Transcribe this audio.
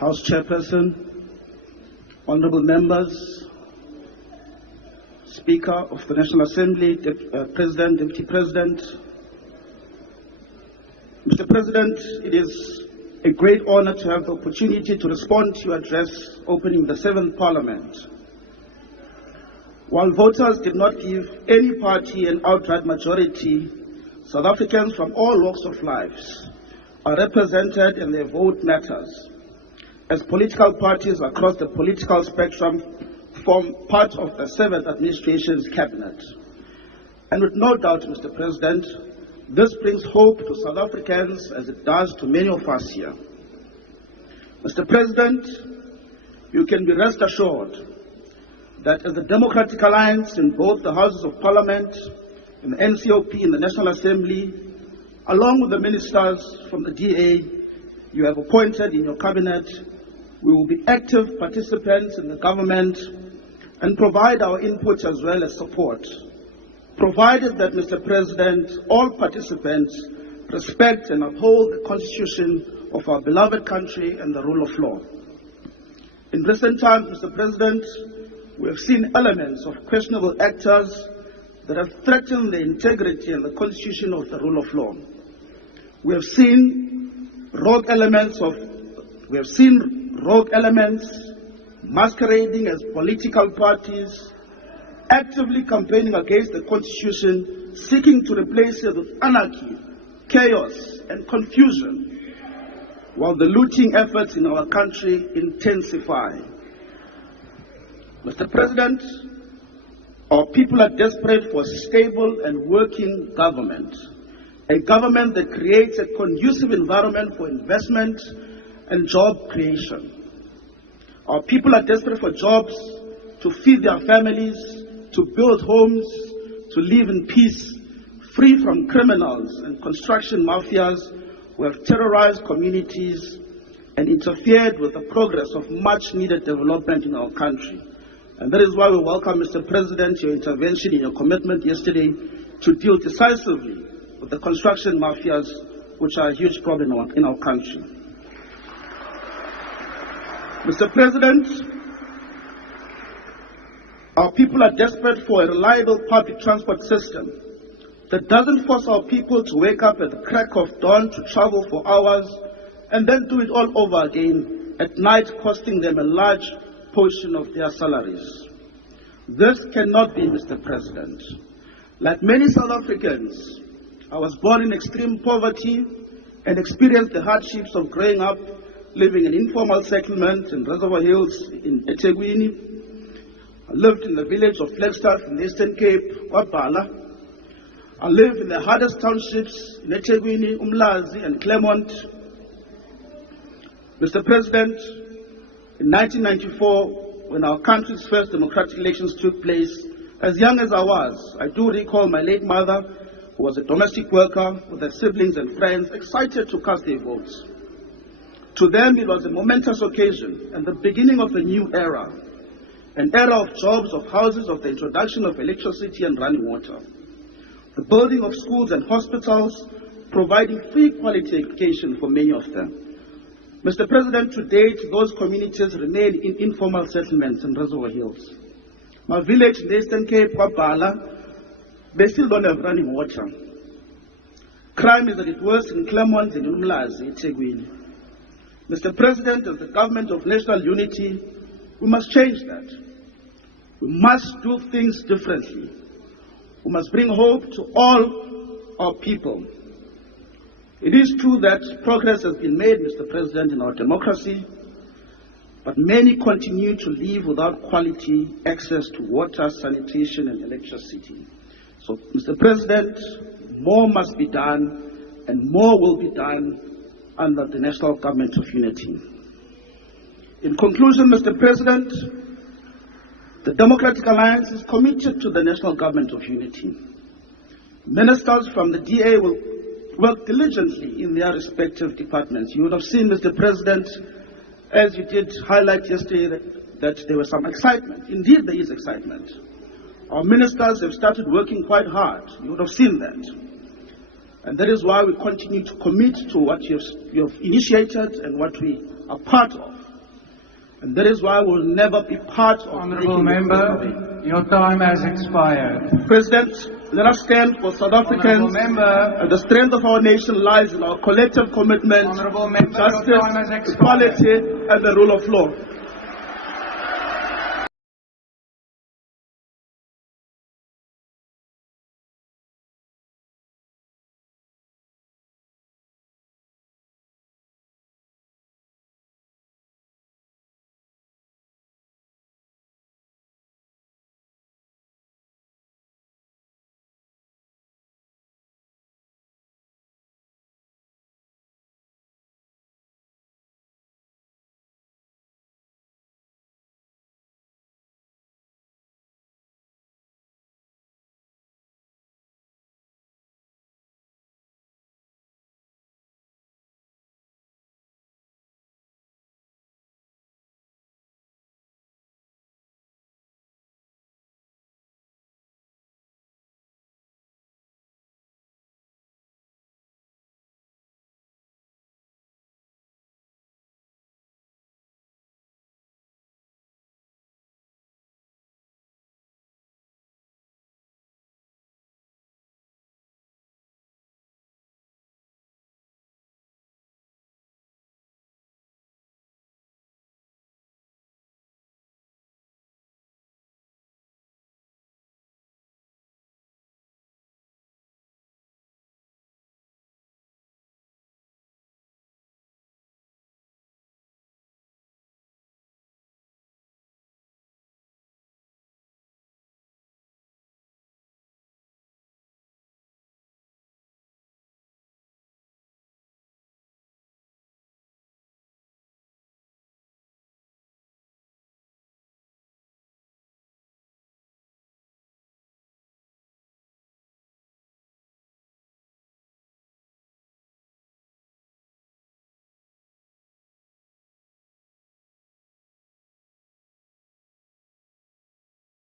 House Chairperson, honorable members, Speaker of the National Assembly, President, Deputy President. Mr. President, it is a great honor to have the opportunity to respond to your address opening the 7th Parliament. While voters did not give any party an outright majority, South Africans from all walks of life are represented and their vote matters, as political parties across the political spectrum form part of the 7th Administration's cabinet. And with no doubt, Mr. President, this brings hope to South Africans as it does to many of us here. Mr. President, you can be rest assured that as the Democratic Alliance in both the Houses of Parliament, in the NCOP, in the National Assembly, along with the ministers from the DA you have appointed in your cabinet, we will be active participants in the government and provide our input as well as support, provided that, Mr. President, all participants respect and uphold the Constitution of our beloved country and the rule of law. In recent times, Mr. President, we have seen elements of questionable actors that have threatened the integrity and the Constitution of the rule of law. We have seen rogue elements masquerading as political parties, actively campaigning against the Constitution, seeking to replace it with anarchy, chaos, and confusion, while the looting efforts in our country intensify. Mr. President, our people are desperate for a stable and working government, a government that creates a conducive environment for investment and job creation. Our people are desperate for jobs, to feed their families, to build homes, to live in peace, free from criminals and construction mafias who have terrorized communities and interfered with the progress of much-needed development in our country. And that is why we welcome, Mr. President, your intervention and your commitment yesterday to deal decisively with the construction mafias, which are a huge problem in our country. Mr. President, our people are desperate for a reliable public transport system that doesn't force our people to wake up at the crack of dawn to travel for hours and then do it all over again at night, costing them a large portion of their salaries. This cannot be, Mr. President. Like many South Africans, I was born in extreme poverty and experienced the hardships of growing up living in informal settlement in Reservoir Hills in eThekwini. I lived in the village of Flagstaff in the Eastern Cape, Kwabala. I live in the hardest townships in eThekwini, Umlazi, and Claremont. Mr. President, in 1994, when our country's first democratic elections took place, as young as I was, I do recall my late mother, who was a domestic worker with her siblings and friends, excited to cast their votes. To them, it was a momentous occasion and the beginning of a new era, an era of jobs, of houses, of the introduction of electricity and running water, the building of schools and hospitals, providing free quality education for many of them. Mr. President, to date, those communities remain in informal settlements in Reservoir Hills. My village in the Eastern Cape, Kwabala, they still don't have running water. Crime is at its worst in Claremont and Umlazi, eThekwini. Mr. President, as the government of national unity, we must change that. We must do things differently. We must bring hope to all our people. It is true that progress has been made, Mr. President, in our democracy, but many continue to live without quality access to water, sanitation, and electricity. So, Mr. President, more must be done, and more will be done under the National Government of Unity. In conclusion, Mr. President, the Democratic Alliance is committed to the National Government of Unity. Ministers from the DA will work diligently in their respective departments. You would have seen, Mr. President, as you did highlight yesterday, that there was some excitement. Indeed, there is excitement. Our ministers have started working quite hard. You would have seen that. And that is why we continue to commit to what you have initiated and what we are part of. And that is why we will never be part of. Honourable Member, your time has expired. President, let us stand for South Africans. And the strength of our nation lies in our collective commitment to Honourable Member, justice, your time has expired. equality, and the rule of law.